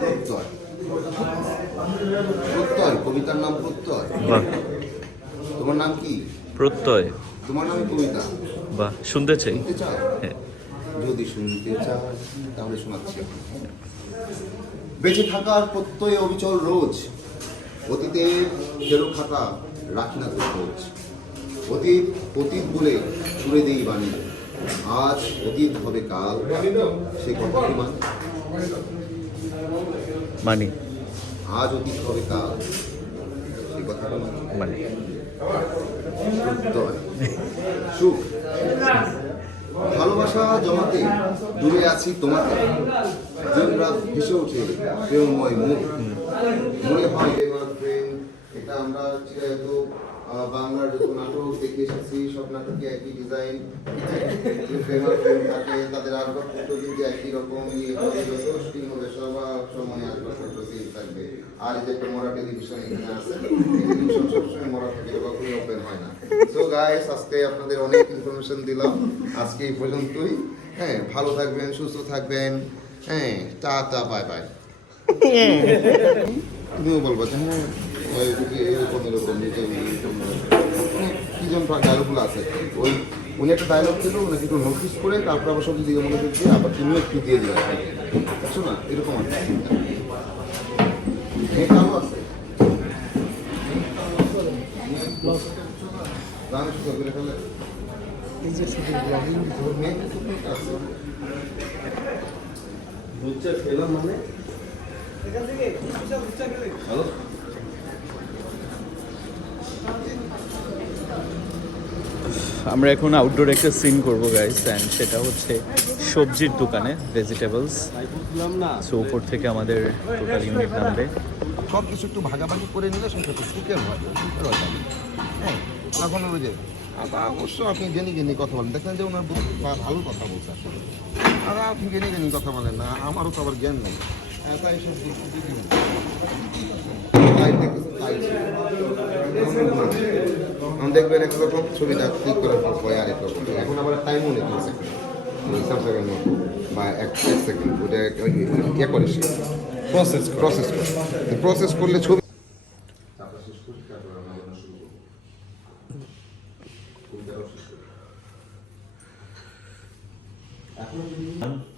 প্রত্যয় প্রত্যয় কবিতার নাম প্রত্যয়। তোমার নাম কি? প্রত্যয়। তোমার নাম কবিতা? বাহ শুনতে চাই। হ্যাঁ। যদি শুনতে চাও তাহলে শোনাচ্ছি। বেঁচে থাকার প্রত্যয় অবিচল রোজ। অতীতে ফেরো খাতা রাখি না তো খোঁজ। অতীত অতীত বলে ছুড়ে দেই বাণী। আজ অতীত হবে কাল। সে কথা কি মানে মানি? আজ অতীত হবে কাল। সে কথা কি মানে? সুখ ভালোবাসা জমাতে দূরে আছি তোমাকে। দিন রাত ভেসে ওঠে প্রেমময় মুখ মনে হয় এটা আমরা আহ, বাংলার যত নাটক দেখে এসেছি সব নাটকে একই ডিজাইন থাকে তাদের আসবাবপত্র কিন্তু একই রকম ইয়ে যত শুটিং হবে সবার সময় আসবাবপত্র সেম থাকবে। আর যে একটা মরা টেলিভিশন এখানে আছে টেলিভিশন সবসময় মরা থাকে কখনোই ওপেন হয় না। সো গাইস আজকে আপনাদের অনেক ইনফরমেশন দিলাম আজকে এই পর্যন্তই। হ্যাঁ ভালো থাকবেন সুস্থ থাকবেন। হ্যাঁ টা টা বাই বাই তুমিও বলব হ্যাঁ। ওই যে এরকম এরকম নিজে এরকম অনেক কি ডায়লগুলো আছে। ওই উনি একটা ডায়লগ ছিল ওনাকে একটু নোটিস করে তারপর আবার সব দিকে মনোযোগ দিয়ে আবার তুমিও একটু দিয়ে দিলে বুঝছ না? এরকম আছে মেয়েটাও আছে? গানের সুযোগ করে ফেলে। এই যে শুধু ব্লগিং আছে? বুঝছে ফেলাম মানে। হ্যালো? আমরা এখন আউটডোর একটা সিন করব গাইস অ্যান্ড সেটা হচ্ছে সবজির দোকানে ভেজিটেবলস সো উপর থেকে আমাদের টোটাল ইউনিট নামবে। সব কিছু একটু ভাগাভাগি করে নিলে সংসারটা সুখের হয় হয় ওই যে আর অবশ্য আপনি জেনে জেনে কথা বলেন দেখেন যে ওনার ভালো কথা বলছে আসলে। আর আপনি জেনে জেনে কথা বলেন না আমারও তো আবার জ্ঞান নেই। হ্যাঁ, তাই সব দিক দিয়ে দিবেন। তাই দেখতেছেন, তাই ছিল। এখন দেখবেন একরকম ছবিটা ক্লিক করার পর পরে আরেক রকম। এখন আবার টাইমও নেই তিন সেকেন্ড সেকেন্ড মতো বা এক এক সেকেন্ড ওটা ইয়ে করে সে। প্রসেস প্রসেস করে। প্রসেস করলে ছবি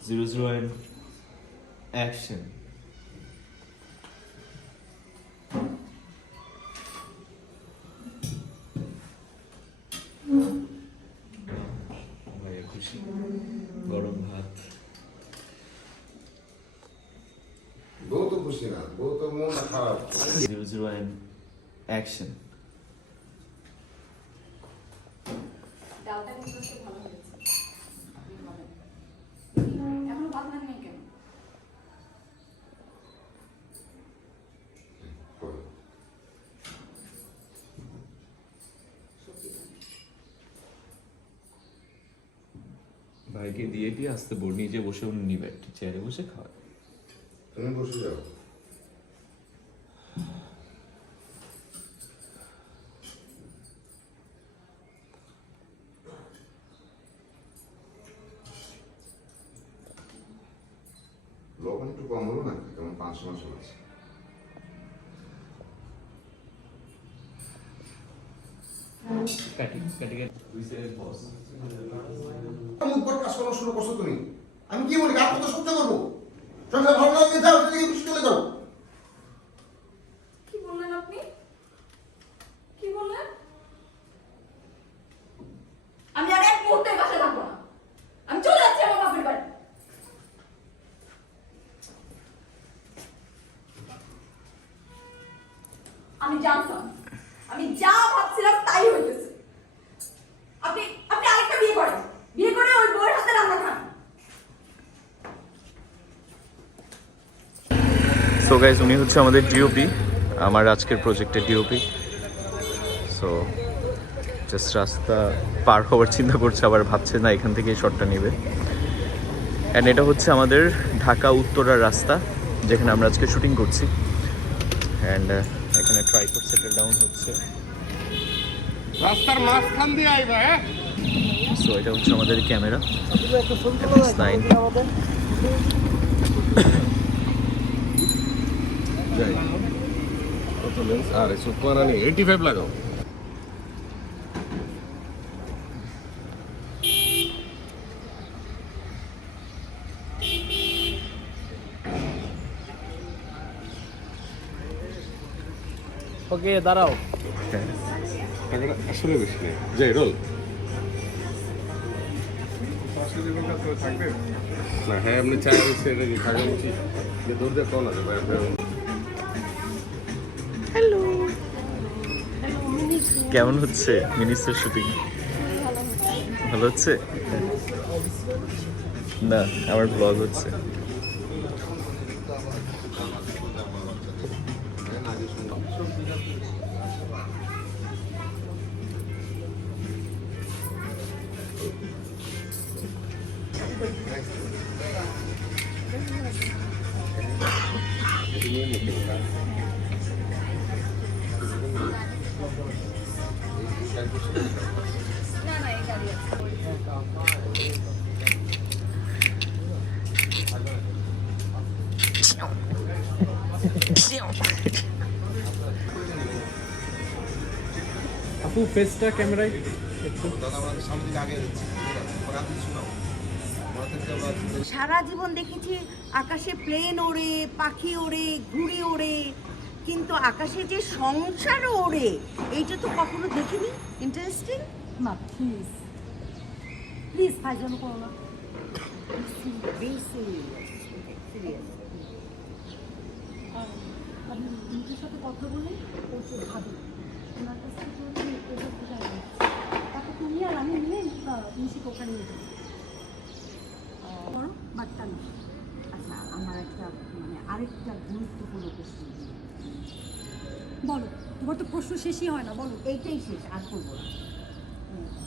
জিরো জিরো অ্যাকশন খুশি না বউ তো মন খারাপ জিরো জিরো অ্যাকশন ডালটা কিন্তু ভালো হয়েছে আপনি বলেন। এখনও কেন? ভাইকে দিয়ে দিয়ে আসতে বোর্ড নিজে বসে উনি নিবে চেয়ারে বসে খাওয়া তুমি বসে যাও। একটু কম হলো না কেমন পাঁচ মাস আছে আমি কি বলি কার কথা সহ্য করব সংসার ভালো লাগলে যাও চলে যাও কি বললেন আপনি কি বললেন আমি আর এক মুহূর্তে বাসায় থাকব না আমি চলে যাচ্ছি আমার বাপের বাড়ি আমি জানতাম। আমি যা ভাবছিলাম তাই হইতেছে। আপনি আপনি আরেকটা বিয়ে করেন। বিয়ে করে ওই বউয়ের হাতে রান্না খান। সো গাইজ উনি হচ্ছে আমাদের ডিওপি আমার আজকের প্রজেক্টের ডিওপি সো জাস্ট রাস্তা পার হওয়ার চিন্তা করছে, আবার ভাবছে না এখান থেকে শটটা নেবে। অ্যান্ড এটা হচ্ছে আমাদের ঢাকা উত্তরার রাস্তা, যেখানে আমরা আজকে শুটিং করছি। অ্যান্ড ট্রাইপড সেটেল ডাউন হচ্ছে রাস্তার মাঝখান দিয়ে আইবা হ্যাঁ? সো এটা হচ্ছে আমাদের ক্যামেরা। একটা ছবি MX9 যাই কত লেন্স আর সুপার আনি এইটি ফাইভ লাগাও। ওকে দাঁড়াও। টাকাটা আসলে বেশি নেই। যাই রোল। না হ্যাঁ আপনি চাই হচ্ছে এটা কি থাকা উচিত? যে দিয়ে কল আছে ভাই আপনার কেমন হচ্ছে মিনিস্টার শুটিং? ভালো হচ্ছে? না আমার ব্লগ হচ্ছে। আপু ফেসটা ক্যামেরায় সারা জীবন দেখেছি আকাশে প্লেন ওড়ে পাখি ওড়ে ঘুড়ি ওড়ে কিন্তু আকাশে যে সংসার ওড়ে এইটা তো কখনো দেখিনি? ইন্টারেস্টিং মা প্লিজ প্লিজ ফাইজলাম করো না। আমি নিজের সাথে কথা বলে তো ভাবি। ওনার কাছ থেকে তারপর তুমি আর আমি মিলে নিশিকে ওখানে নিয়ে যাব করো বাটটা না আচ্ছা আমার একটা আরেকটা গুরুত্বপূর্ণ প্রশ্ন বলো তোমার তো প্রশ্ন শেষই হয় না বলো। এইটাই শেষ আর করব না।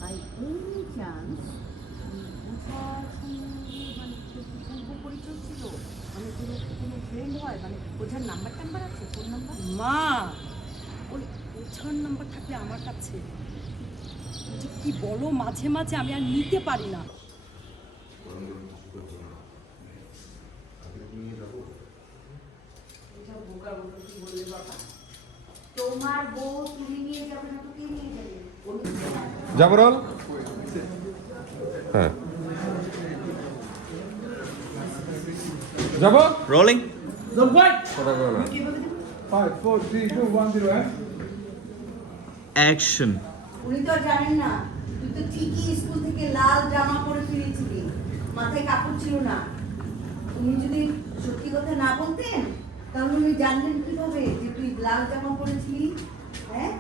বাই এনি চান্স বোঝার সঙ্গে মানে পূর্ব পরিচয় ছিল মানে কোনো কোনো ফ্রেন্ড হয় মানে নাম্বার টাম্বার আছে ফোন নাম্বার মা! ওই ওছার নাম্বার থাকলে আমার কাছে। কি বলো মাঝে মাঝে আমি আর নিতে পারি না। তোমার বউ তুমি নিয়ে যাবে না তো কে নিয়ে যাবে। যাব হ্যাঁ। যাব? রোলিং অ্যাকশন উনি তো জানেন না তুই তো ঠিকই স্কুল থেকে লাল জামা পরে ফিরেছিলি। মাথায় কাপড় ছিল না। উনি যদি সত্যি কথা না বলতেন তাহলে উনি জানলেন কীভাবে যে তুই লাল জামা পরেছিলি? হ্যাঁ?